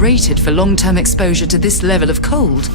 rated for long-term exposure to this level of cold.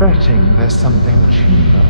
Betting there's something cheaper.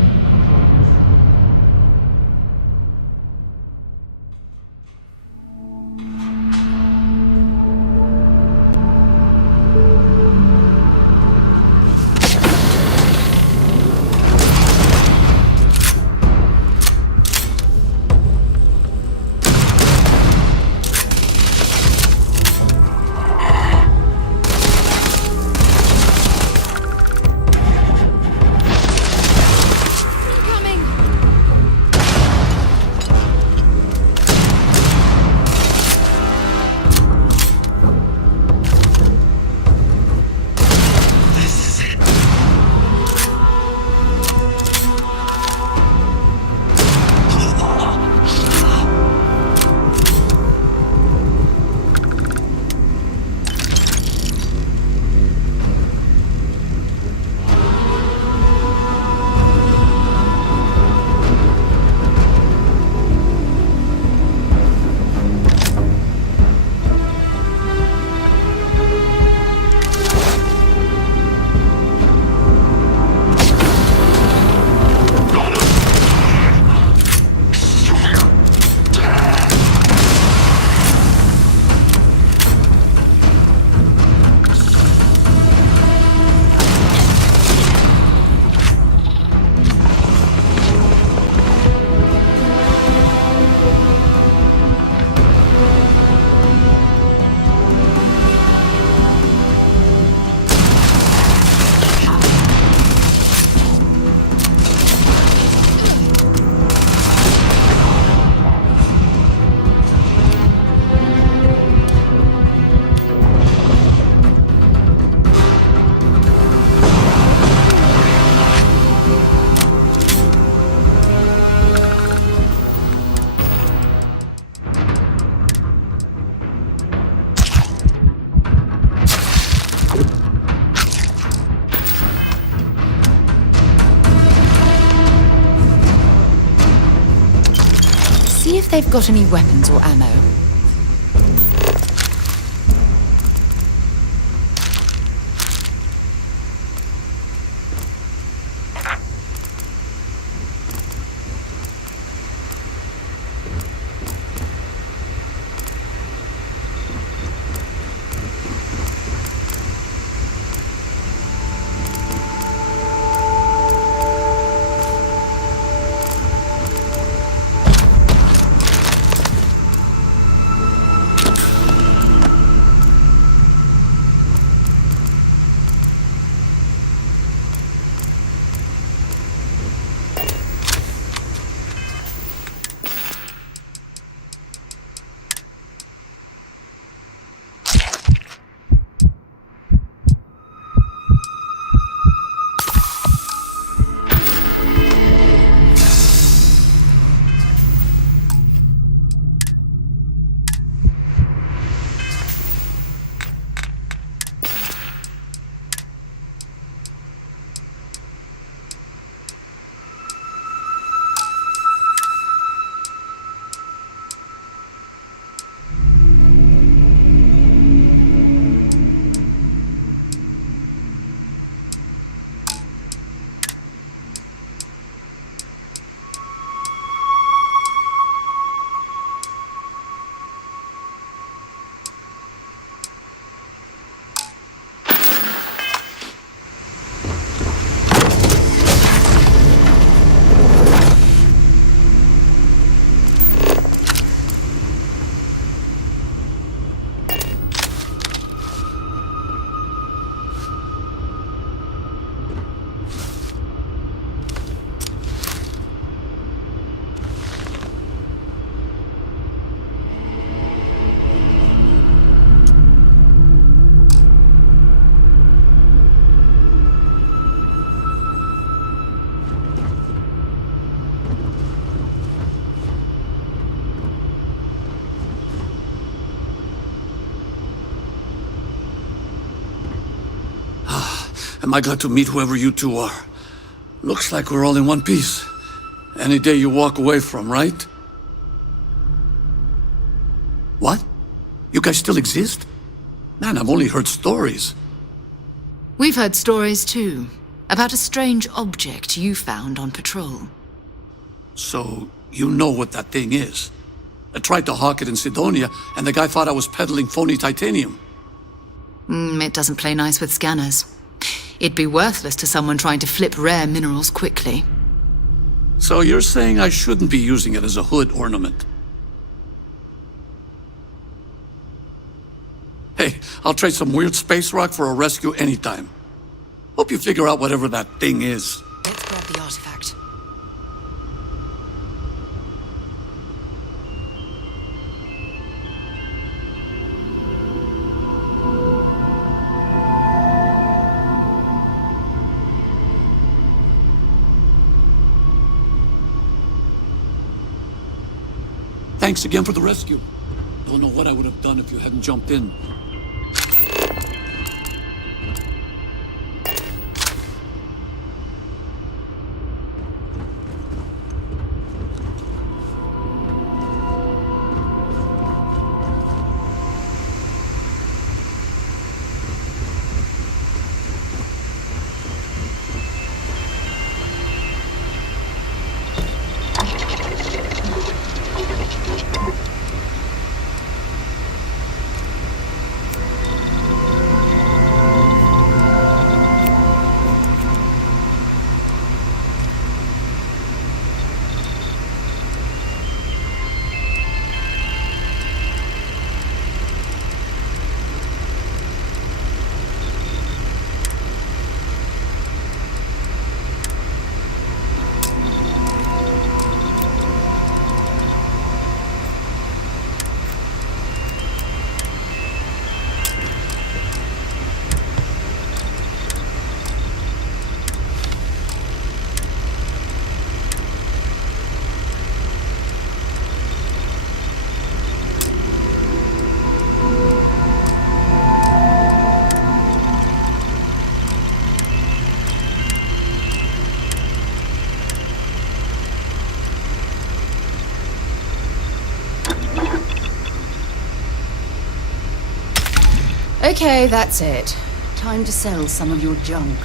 if they've got any weapons or ammo. Am I glad to meet whoever you two are. Looks like we're all in one piece. Any day you walk away from, right? What? You guys still exist? Man, I've only heard stories. We've heard stories too, about a strange object you found on patrol. So, you know what that thing is? I tried to hawk it in Sidonia, and the guy thought I was peddling phony titanium. It doesn't play nice with scanners. It'd be worthless to someone trying to flip rare minerals quickly. So you're saying I shouldn't be using it as a hood ornament? Hey, I'll trade some weird space rock for a rescue anytime. Hope you figure out whatever that thing is. Let's grab the artifact. Thanks again for the rescue. Don't know what I would have done if you hadn't jumped in. Okay, that's it. Time to sell some of your junk.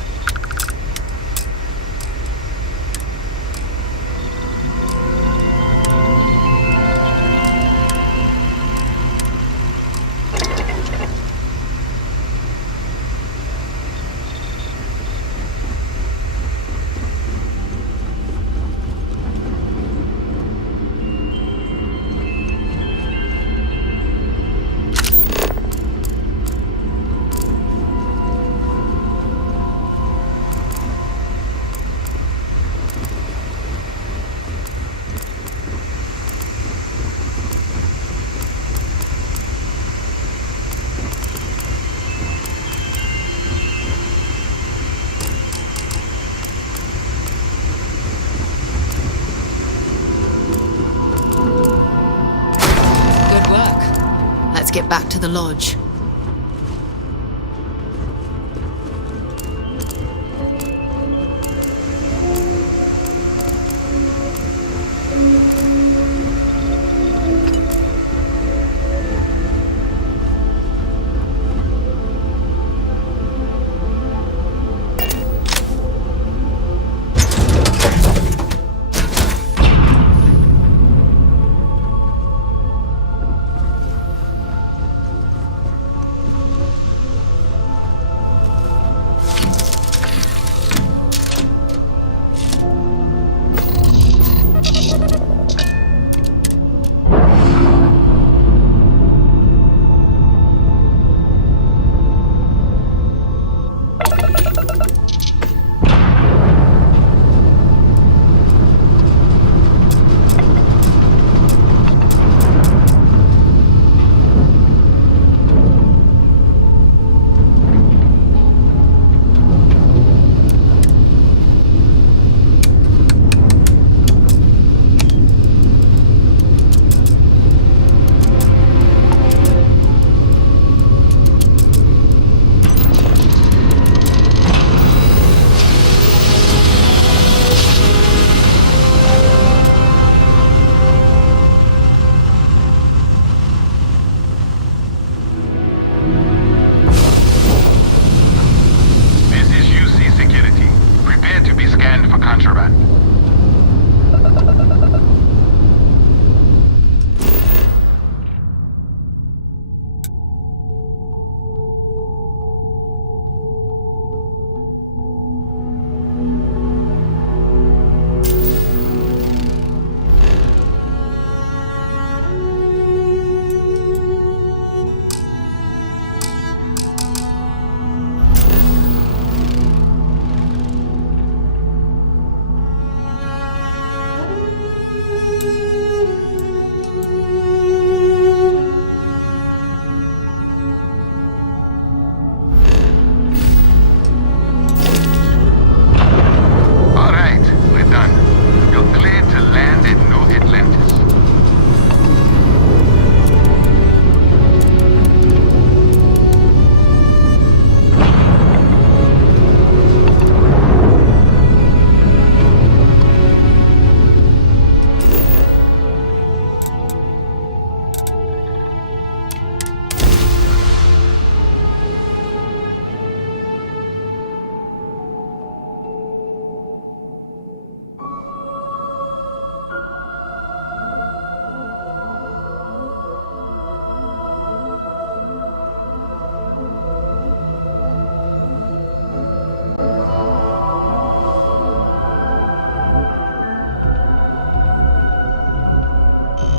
Get back to the lodge.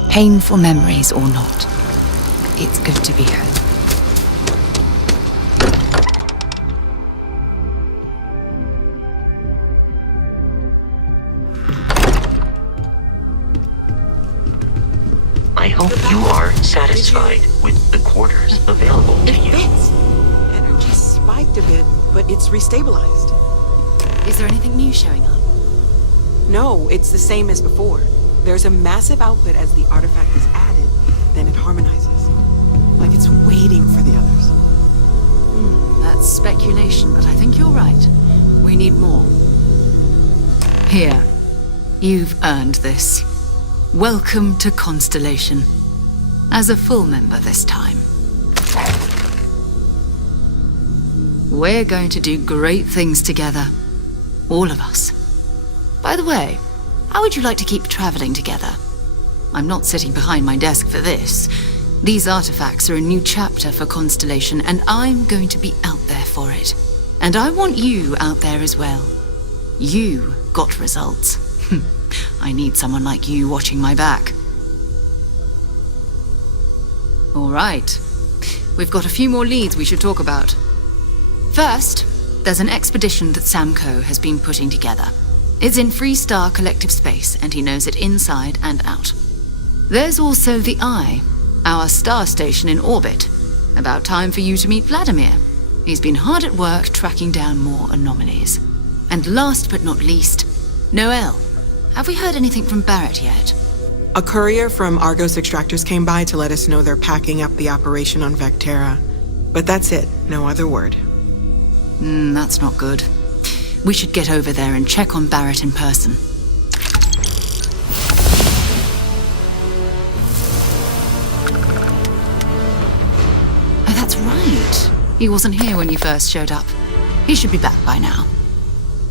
Painful memories or not, it's good to be home. I hope you are satisfied with the quarters available to you. It fits. Energy spiked a bit, but it's restabilized. Is there anything new showing up? No, it's the same as before. There's a massive output as the artifact is added, then it harmonizes. Like it's waiting for the others. That's speculation, but I think you're right. We need more. Here. You've earned this. Welcome to Constellation. As a full member this time. We're going to do great things together. All of us. By the way, how would you like to keep traveling together? I'm not sitting behind my desk for this. These artifacts are a new chapter for Constellation, and I'm going to be out there for it. And I want you out there as well. You got results. I need someone like you watching my back. All right. We've got a few more leads we should talk about. First, there's an expedition that Samco has been putting together. It's in Freestar Collective Space, and he knows it inside and out. There's also the Eye, our star station in orbit. About time for you to meet Vladimir. He's been hard at work tracking down more anomalies. And last but not least, Noel. Have we heard anything from Barrett yet? A courier from Argos Extractors came by to let us know they're packing up the operation on Vectera. But that's it, no other word. That's not good. We should get over there and check on Barrett in person. Oh, that's right. He wasn't here when you first showed up. He should be back by now.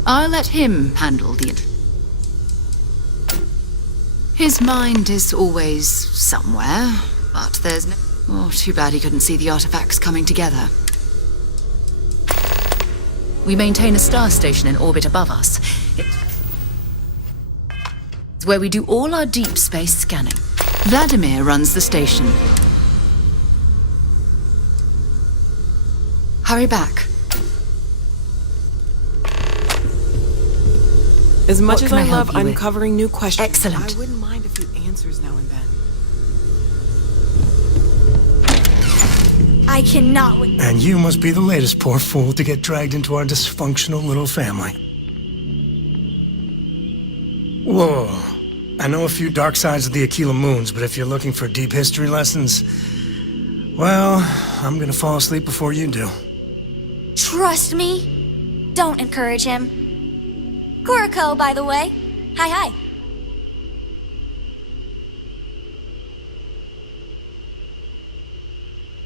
I'll let him handle the... His mind is always somewhere, but there's no... Oh, too bad he couldn't see the artifacts coming together. We maintain a star station in orbit above us. It's where we do all our deep space scanning. Vladimir runs the station. Hurry back. As much What as can I I help love you with? uncovering new questions, Excellent. I wouldn't mind a few answers now and then. I cannot wait. And you must be the latest poor fool to get dragged into our dysfunctional little family. Whoa. I know a few dark sides of the Aquila Moons, but if you're looking for deep history lessons, well, I'm gonna fall asleep before you do. Trust me. Don't encourage him. Kuriko, by the way. Hi.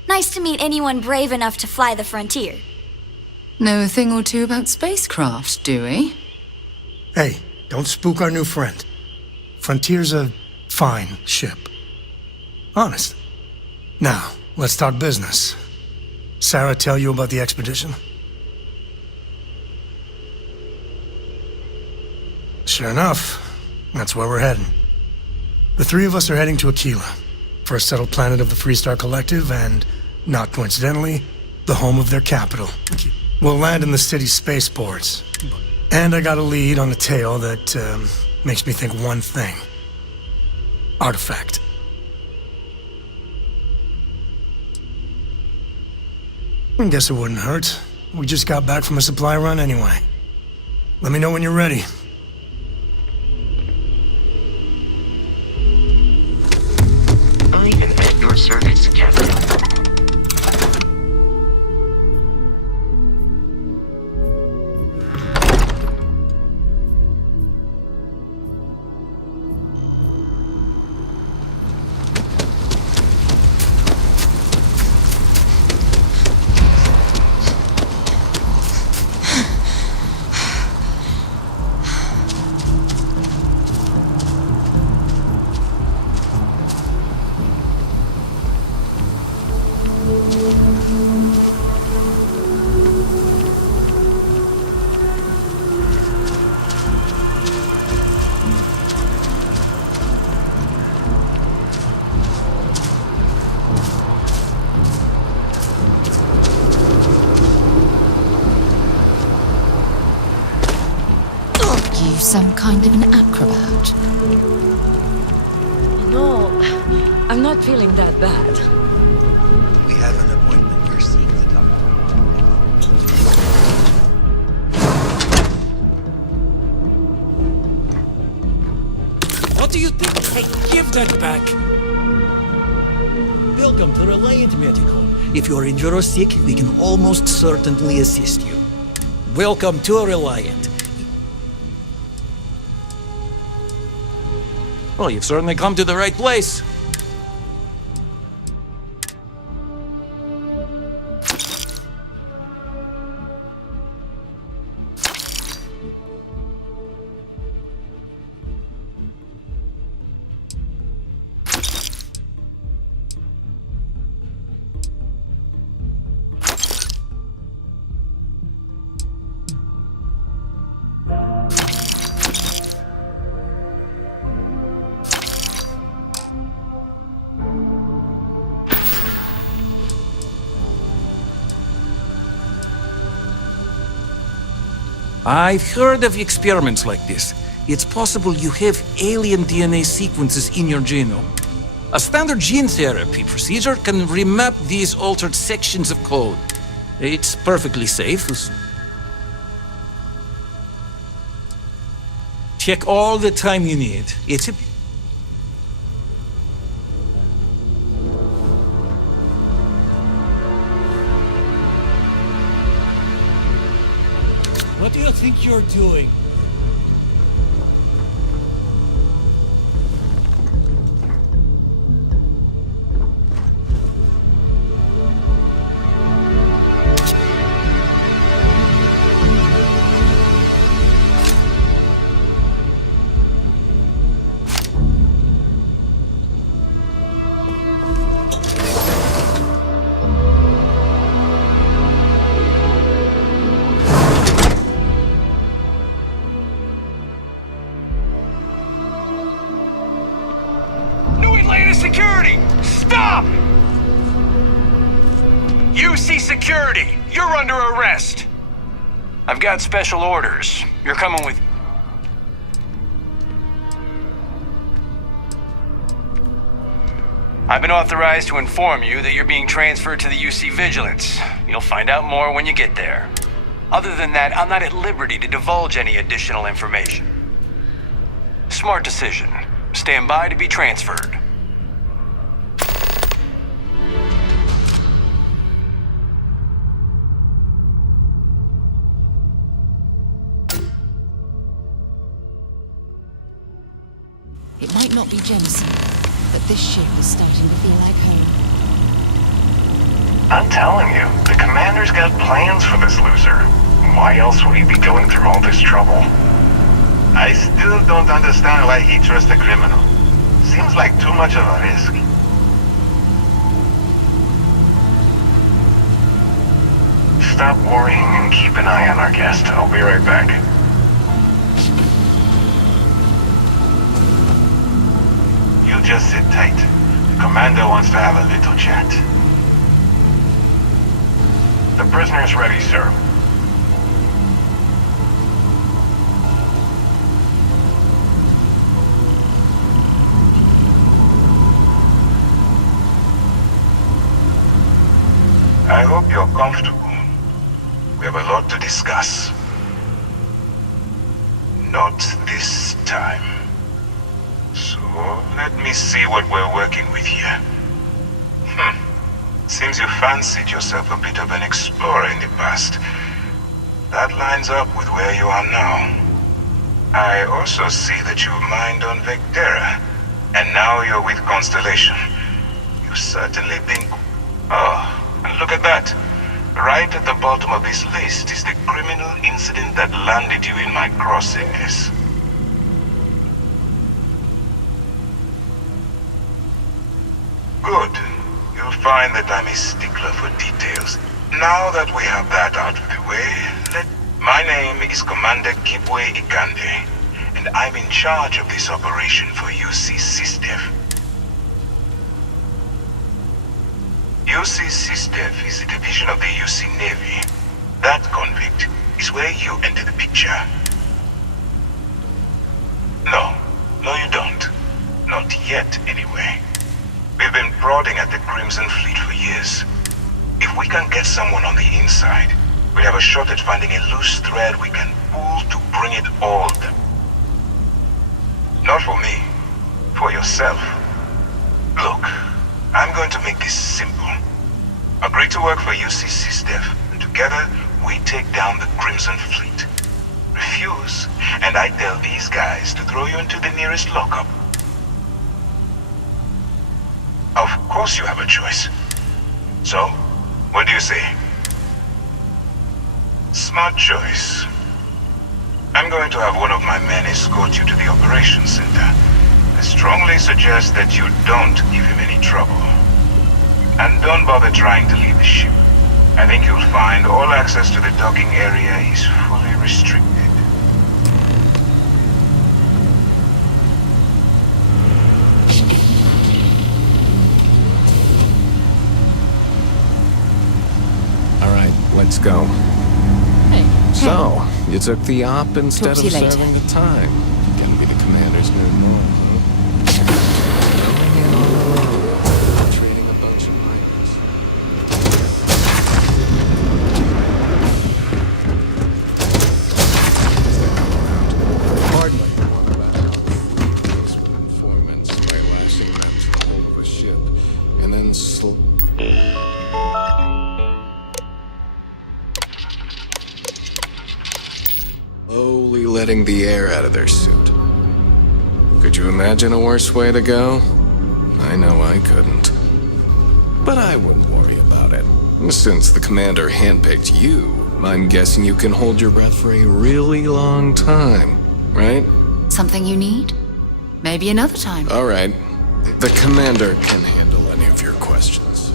Nice to meet anyone brave enough to fly the frontier. Know a thing or two about spacecraft, do we? Hey, don't spook our new friend. Frontier's a fine ship. Honest. Now, let's talk business. Sarah tell you about the expedition? Sure enough, that's where we're heading. The three of us are heading to Aquila, first settled planet of the Freestar Collective and, not coincidentally, the home of their capital. We'll land in the city's spaceports. And I got a lead on a tale that makes me think one thing. Artifact. I guess it wouldn't hurt. We just got back from a supply run anyway. Let me know when you're ready. I am at your service, Captain. You some kind of an acrobat? No, I'm not feeling that bad. We have an appointment. You're seeing the doctor. What do you think? Hey, give that back! Welcome to Reliant Medical. If you're injured or sick, we can almost certainly assist you. Welcome to Reliant. Well, you've certainly come to the right place. I've heard of experiments like this. It's possible you have alien DNA sequences in your genome. A standard gene therapy procedure can remap these altered sections of code. It's perfectly safe. Check all the time you need. It's a... What do you think you're doing? Security! Stop! UC Security, you're under arrest. I've got special orders. You're coming with... I've been authorized to inform you that you're being transferred to the UC Vigilance. You'll find out more when you get there. Other than that, I'm not at liberty to divulge any additional information. Smart decision. Stand by to be transferred. It might not be Jemison, but this ship is starting to feel like home. I'm telling you, the commander's got plans for this loser. Why else would he be going through all this trouble? I still don't understand why he trusts a criminal. Seems like too much of a risk. Stop worrying and keep an eye on our guest. I'll be right back. You just sit tight. The commander wants to have a little chat. The prisoner's ready, sir. I hope you're comfortable. We have a lot to discuss. Not this time. So, let me see what we're working with here. Seems you fancied yourself a bit of an explorer in the past. That lines up with where you are now. I also see that you mined on Vectera, and now you're with Constellation. You've certainly been... Oh, and look at that. Right at the bottom of this list is the criminal incident that landed you in my crosshairs. Good. You'll find that I'm a stickler for details. Now that we have that out of the way, my name is Commander Kibwe Ikande, and I'm in charge of this operation for UC SysDev. UC SysDev is a division of the UC Navy. That convict is where you enter the picture. No, you don't. Not yet, anyway. We've been prodding at the Crimson Fleet for years. If we can get someone on the inside, we'd have a shot at finding a loose thread we can pull to bring it all down. Not for me. For yourself. Look, I'm going to make this simple. Agree to work for UC SysDev, and together we take down the Crimson Fleet. Refuse, and I tell these guys to throw you into the nearest lockup. Of course you have a choice. So, what do you say? Smart choice. I'm going to have one of my men escort you to the operations center. I strongly suggest that you don't give him any trouble. And don't bother trying to leave the ship. I think you'll find all access to the docking area is fully restricted. All right, let's go. Hey, So, you took the op instead Talk of to you later. serving the time. Gonna be the commander's new norm, huh? Going in on the road, trading a bunch of miners. Hardly one about how the fleet deals with informants by lashing them to the hull of a ship, and then slowly letting the air out of their suit. Could you imagine a worse way to go? I know I couldn't. But I wouldn't worry about it. Since the commander handpicked you, I'm guessing you can hold your breath for a really long time, right? Something you need? Maybe another time. All right. The commander can handle any of your questions.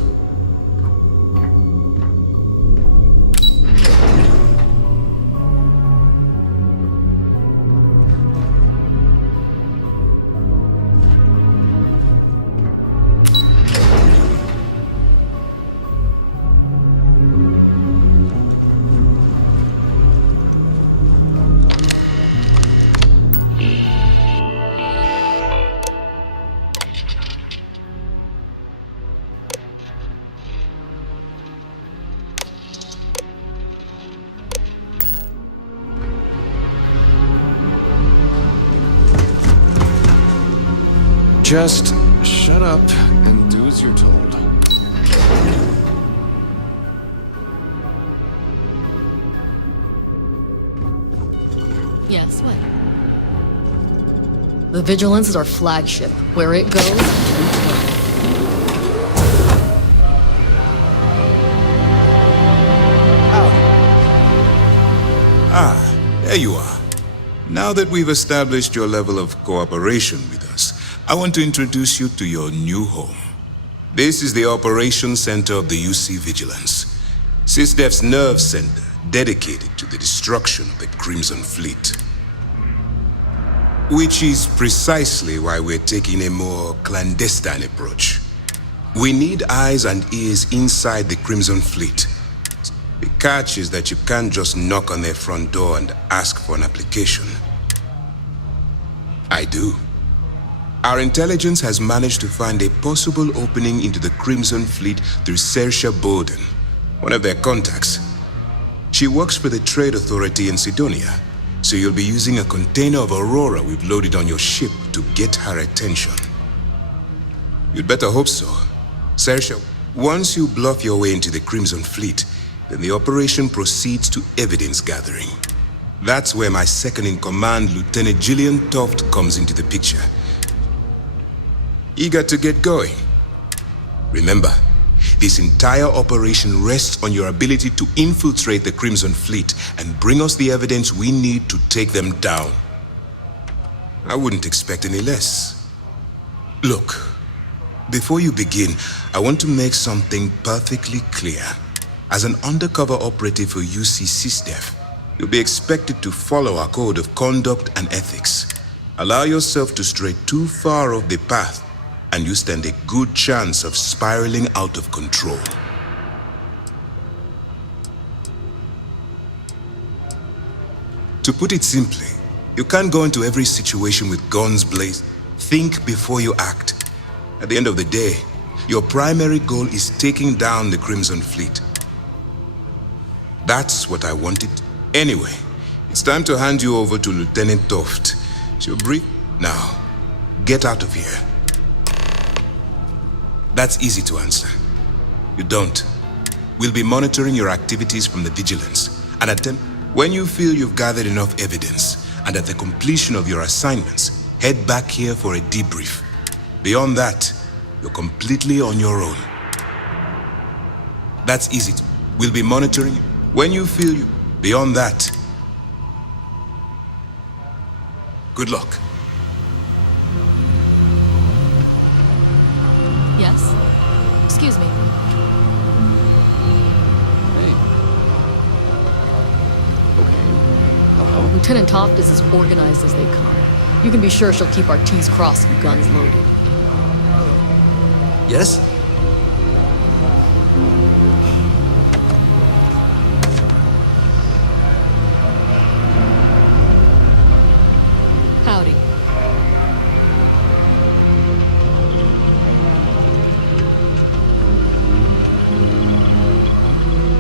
Just shut up and do as you're told. Yes, what? The Vigilance is our flagship. Where it goes, There you are. Now that we've established your level of cooperation with us, I want to introduce you to your new home. This is the Operations Center of the UC Vigilance, SysDef's nerve center dedicated to the destruction of the Crimson Fleet. Which is precisely why we're taking a more clandestine approach. We need eyes and ears inside the Crimson Fleet. The catch is that you can't just knock on their front door and ask for an application. I do. Our intelligence has managed to find a possible opening into the Crimson Fleet through Saoirse Bowden, one of their contacts. She works for the Trade Authority in Sidonia, so you'll be using a container of Aurora we've loaded on your ship to get her attention. You'd better hope so. Saoirse, once you bluff your way into the Crimson Fleet, then the operation proceeds to evidence gathering. That's where my second-in-command, Lieutenant Gillian Toft, comes into the picture. Eager to get going? Remember, this entire operation rests on your ability to infiltrate the Crimson Fleet and bring us the evidence we need to take them down. I wouldn't expect any less. Look, before you begin, I want to make something perfectly clear. As an undercover operative for UC SysDef, you'll be expected to follow our code of conduct and ethics. Allow yourself to stray too far off the path, and you stand a good chance of spiraling out of control. To put it simply, you can't go into every situation with guns blazing. Think before you act. At the end of the day, your primary goal is taking down the Crimson Fleet. That's what I wanted. Anyway, it's time to hand you over to Lieutenant Toft. She'll brief. Now, get out of here. That's easy to answer. You don't. We'll be monitoring your activities from the Vigilance and attempt. When you feel you've gathered enough evidence, and at the completion of your assignments, head back here for a debrief. Beyond that, you're completely on your own. That's easy. We'll be monitoring you. When you feel you... Beyond that... Good luck. yes? Excuse me. Lieutenant Toft is as organized as they come. You can be sure she'll keep our T's crossed and guns loaded. Yes?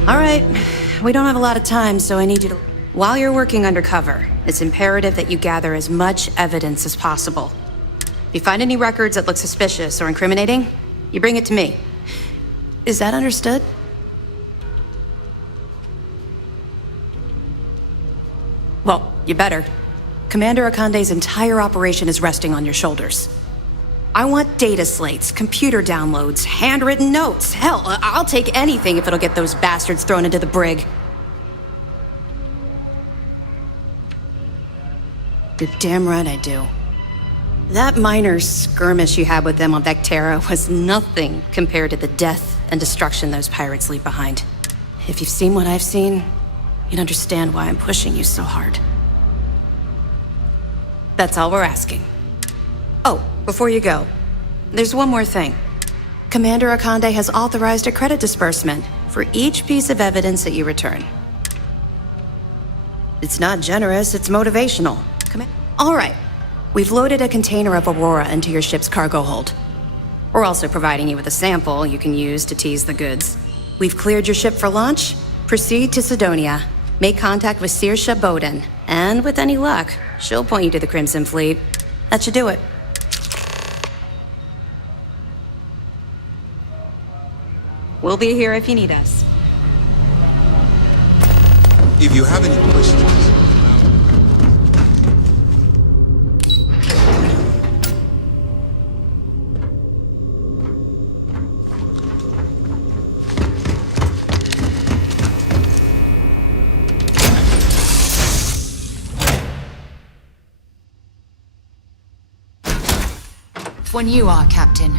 All right, we don't have a lot of time, so I need you to... While you're working undercover, it's imperative that you gather as much evidence as possible. If you find any records that look suspicious or incriminating, you bring it to me. Is that understood? Well, you better. Commander Akande's entire operation is resting on your shoulders. I want data slates, computer downloads, handwritten notes. Hell, I'll take anything if it'll get those bastards thrown into the brig. You're damn right I do. That minor skirmish you had with them on Vectera was nothing compared to the death and destruction those pirates leave behind. If you've seen what I've seen, you'd understand why I'm pushing you so hard. That's all we're asking. Oh, before you go, there's one more thing. Commander Akande has authorized a credit disbursement for each piece of evidence that you return. It's not generous, it's motivational. All right, we've loaded a container of Aurora into your ship's cargo hold. We're also providing you with a sample you can use to tease the goods. We've cleared your ship for launch. Proceed to Sidonia. Make contact with Saoirse Bowden, and with any luck, she'll point you to the Crimson Fleet. That should do it. We'll be here if you need us. If you have any questions... When you are, Captain.